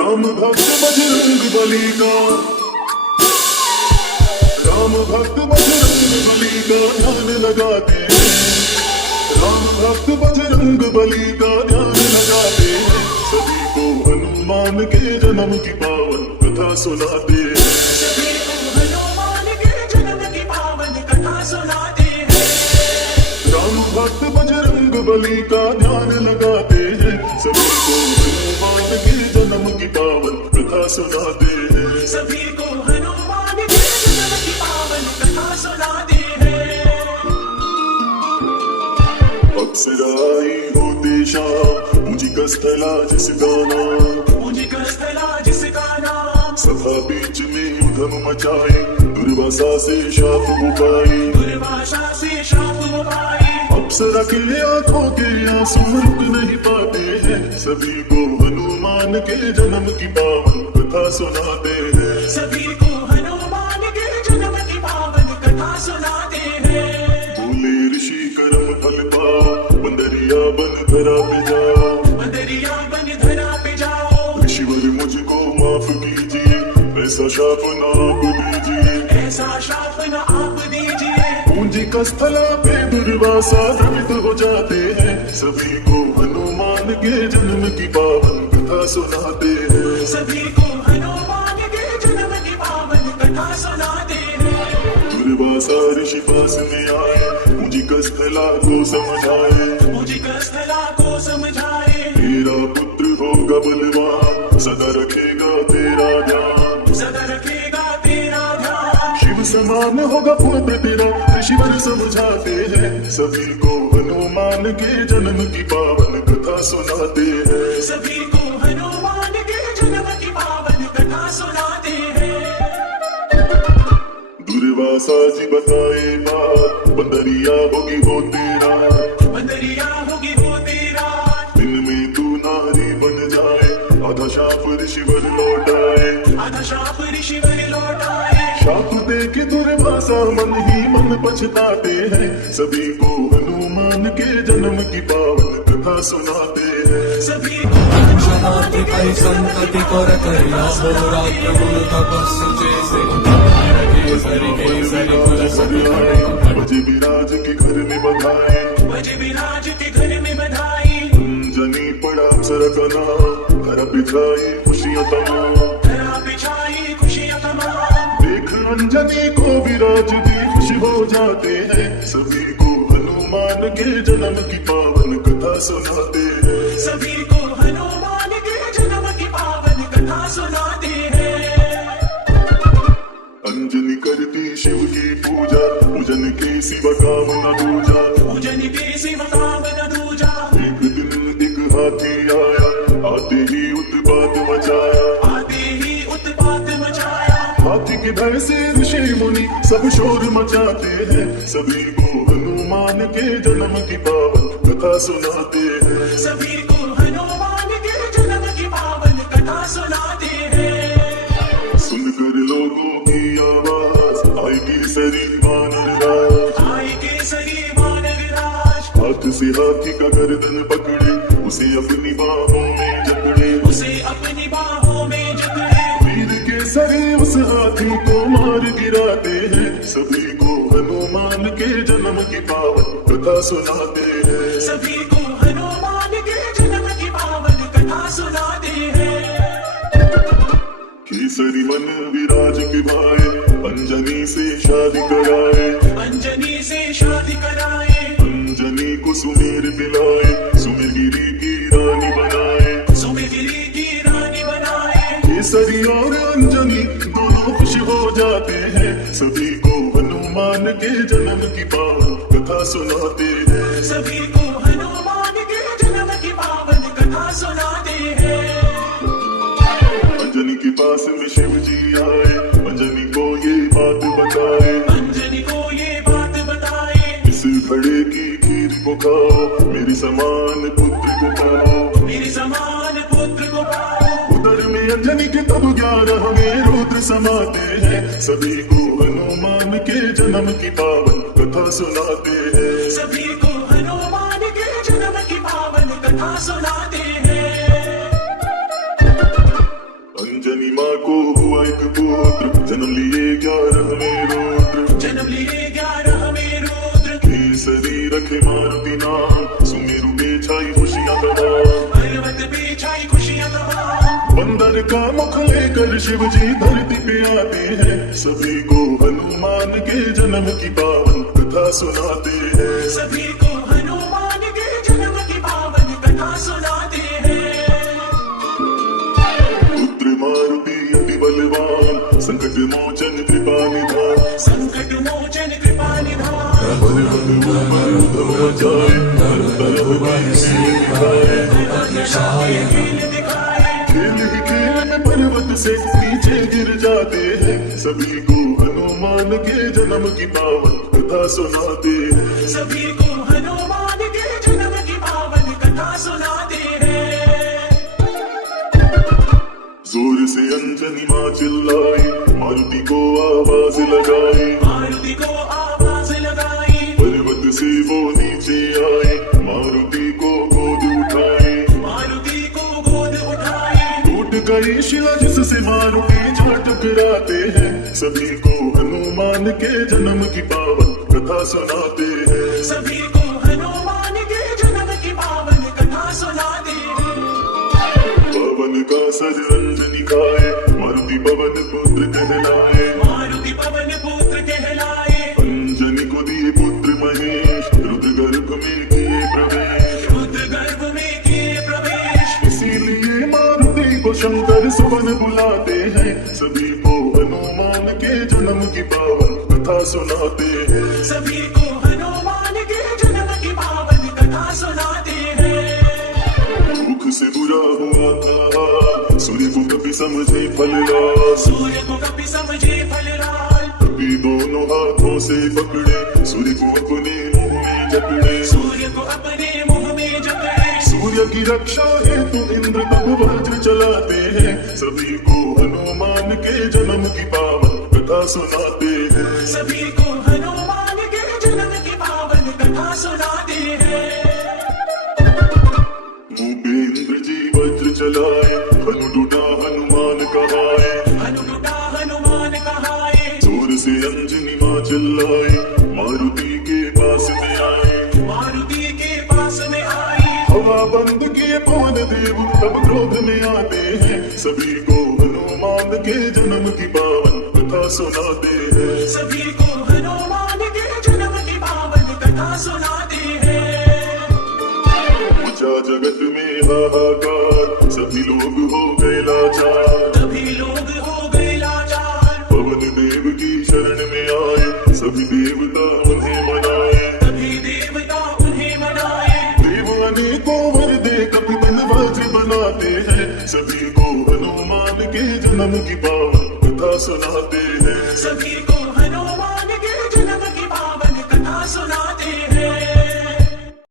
राम भक्त बजरंग बली का, राम भक्त बजरंग बली का ध्यान लगाते हैं, राम भक्त बजरंग बली का ध्यान लगाते हैं। सभी को हनुमान के जन्म की पावन कथा सुनाते हैं, सभी को हनुमान के जन्म की पावन कथा सुनाते हैं। राम भक्त बजरंग बली का ध्यान लगाते हैं, सभी को हनुमान के जन्म की पावन कथा सुनाते हैं, सभी को हनुमान के जन्म की पावन कथा सुनाते हैं। अप्सराई होते शाम मुझी का स्थला जिसका नाम, मुझे कस्तला जिसका नाम, सभा बीच में उधम मचाए, दुर्वासा से शाप उगाए, दुर्वासा से शाप उगाए। अप्सरा के आंखों के आंसू रुक नहीं पाते हैं, सभी को हनुमान के जन्म की पावन कथा सुनाते हैं, सभी को हनुमान के जन्म की पावन कथा सुनाते हैं। बोले ऋषि कर्म फल पाओ, बंदरिया बन धरा पे जाओ, बंदरिया बन धरा पे जाओ। ऋषिवर मुझको माफ कीजिए, ऐसा शाप ना आप दीजिए, ऐसा शाप न आप दीजिए। पूंजी का स्थला पे दुर्वासा द्रवित हो जाते हैं, सभी को हनुमान के जन्म की पावन कथा सुनाते हैं, सभी को हनुमान के जन्म की पावन कथा सुनाते हैं। दुर्वासा ऋषि पास में आए, पूंजी का स्थला को समझाए, मुझे कस्तला को समझाए, तेरा पुत्र होगा बलवान, सदा रखेगा तेरा ध्यान, सदा रखेगा तेरा ध्यान। शिव समान होगा पुत्र तेरा, ऋषिवर समझाते हैं, सभी को हनुमान के जन्म की पावन कथा सुनाते हैं, सभी को हनुमान के जन्म की पावन कथा सुनाते हैं। दुर्वासा जी बताए बात, बंदरिया होगी हो तेरा, बंदरिया होगी हो तेरा, दिन में तू नारी बन जाए, आधा शाप ऋषिवर लौटाए, आधा शाप ऋषिवर लौटाए। शाप दे के दुर्वासा मन ही मन पछताते हैं, सभी को हनुमान के जन्म की पावन कथा सुनाते हैं, सभी को जनाधिपै संतति कर करिया होरात्र मूल तपस्सु जैसे केसरी केसरी कुल सभी खड़े बजे विराज के घर में बधाई, बजे विराज के घर में बधाई। अंजनी पड़ा अप्सरा का नाम, घर बिछाई खुशियां तमाम, धरा बिछाई खुशियां तमाम। देख अंजनी को विराज दी खुश हो जाते हैं, सभी को हनुमान के जन्म की पावन कथा सुनाते हैं, सभी को हनुमान के जन्म की पावन कथा सुनाते हैं। अंजनी करती शिव की पूजा, पूजन के सिवा काम न दूजा, पूजन के सिवा काम न दूजा। एक दिन एक हाथी आया, आते ही उत्पात मचाया, आते ही उत्पात मचाया। हाथी के भय से ऋषि मुनि सब शोर मचाते हैं, सभी को हनुमान के जन्म की पावन कथा सुनाते हैं, सभी को हनुमान के जन्म की पावन कथा सुनाते हैं। सुनकर लोगों की आवाज आई केसरी वानर राज, आई केसरी वानर राज। हाथ से हाथी का गर्दन पकड़े, उसे अपनी बाहों में जकड़े, उसे अपनी बाहों में जकड़े। वीर केसरी उस हाथी को मार गिराते हैं, सभी को हनुमान के जन्म की पावन कथा सुनाते हैं, सभी को हनुमान के जन्म की पावन कथा सुनाते हैं। केसरी मन विराज के भाई, अंजनी से शादी कराए, अंजनी से शादी कराए, अंजनी को सुमेर दिलाए, सुमेरगिरी की रानी बनाए, सुमेरगिरी की रानी बनाए। केसरी और अंजनी दोनों खुश हो जाते हैं, सभी को हनुमान के जन्म की पावन कथा सुनाते हैं, सभी को हनुमान के जन्म की पावन कथा सुनाते हैं। अंजनी के पास में शिव जी आए, अंजनी को ये बात बताए, अंजनी को ये बात बताए। इस घड़े की खीर को खाओ, मेरी समान पुत्र को पाओ, मेरे समान पुत्र को पाओ। उदर में अंजनी के तब 11 में रुद्र समाते हैं, सभी को हनुमान के जन्म की पावन कथा सुनाते हैं, सभी को हनुमान के जन्म की पावन कथा सुनाते हैं। बंदर का मुख लेकर शिव जी धरती पे आते हैं, सभी को हनुमान के जन्म की पावन कथा सुनाते हैं। सभी को हनुमान के जन्म की पावन कथा सुनाते हैं। पुत्र मारुति अति बलवान, संकट मोचन कृपा निधान, संकट मोचन कृपा निधान। खेल दिखाए खेल ही खेल में पर्वत से नीचे गिर जाते हैं, सभी को हनुमान के जन्म की पावन कथा सुनाते हैं। सभी को हनुमान के जन्म की पावन कथा सुनाते हैं। जोर से अंजनी माँ चिल्लाई, मारुति को आवाज लगाई, मारुति को आवाज लगाई, पर्वत से वो नीचे आए, मारुति को गोद उठाई, मारुति को गोद उठाई। टूट गई शिला जिससे मारुति जा टकराते हैं, सभी को हनुमान के जन्म की पावन कथा सुनाते हैं। सभी को हनुमान के जन्म की पावन कथा सुनाते हैं। पवन का सर अंजनी खाए, मारुति पवन पुत्र कहलाए, मारुति पवन पुत्र कहलाए, अंजनी को दिए पुत्र महेश, रुद्र गर्भ में किए प्रवेश, रुद्र गर्भ में किए प्रवेश। इसीलिए मारुति को शंकर सुवन बुलाते हैं, सभी को हनुमान के जन्म की पावन कथा सुनाते हैं। सभी को हनुमान के जन्म की पावन कथा सुनाते हैं। दुख से बुरा हुआ था, सूर्य को कभी समझे फलराज, सूर्य को कभी समझे फलराज, कभी दोनों हाथों से पकड़े, सूर्य को अपने मुंह में जकड़े, सूर्य को अपने मुंह में जकड़े। सूर्य की रक्षा हेतु इंद्र तब वज्र चलाते हैं, सभी को हनुमान के जन्म की पावन कथा सुनाते हैं। सभी को हनुमान के जन्म की पावन कथा सुनाते हैं। मुंह पे इंद्र जी वज्र चलाए, हनु टूटा हनुमान कहाए, हनु टूटा हनुमान कहाए, जोर से अंजनी माँ चिल्लाई, मारुति के पास में आए, मारुति के पास में आई। हवा बंद किए पवन देव तब क्रोध में आते हैं, सभी को हनुमान के जन्म की पावन कथा सुनाते हैं। सभी को हनुमान के जन्म की पावन कथा सुनाते हैं। पूजा जगत में हाहाकार, सभी लोग हो गए लाचार, सभी लोग हो गए लाचार, पवन देव की शरण में आए, सभी देवता उन्हें मनाए, सभी देवता उन्हें मनाए। देव अनेकों वर दे कपितन वज्र बनाते हैं, सभी को हनुमान के जन्म की पावन कथा सुनाते हैं। सभी को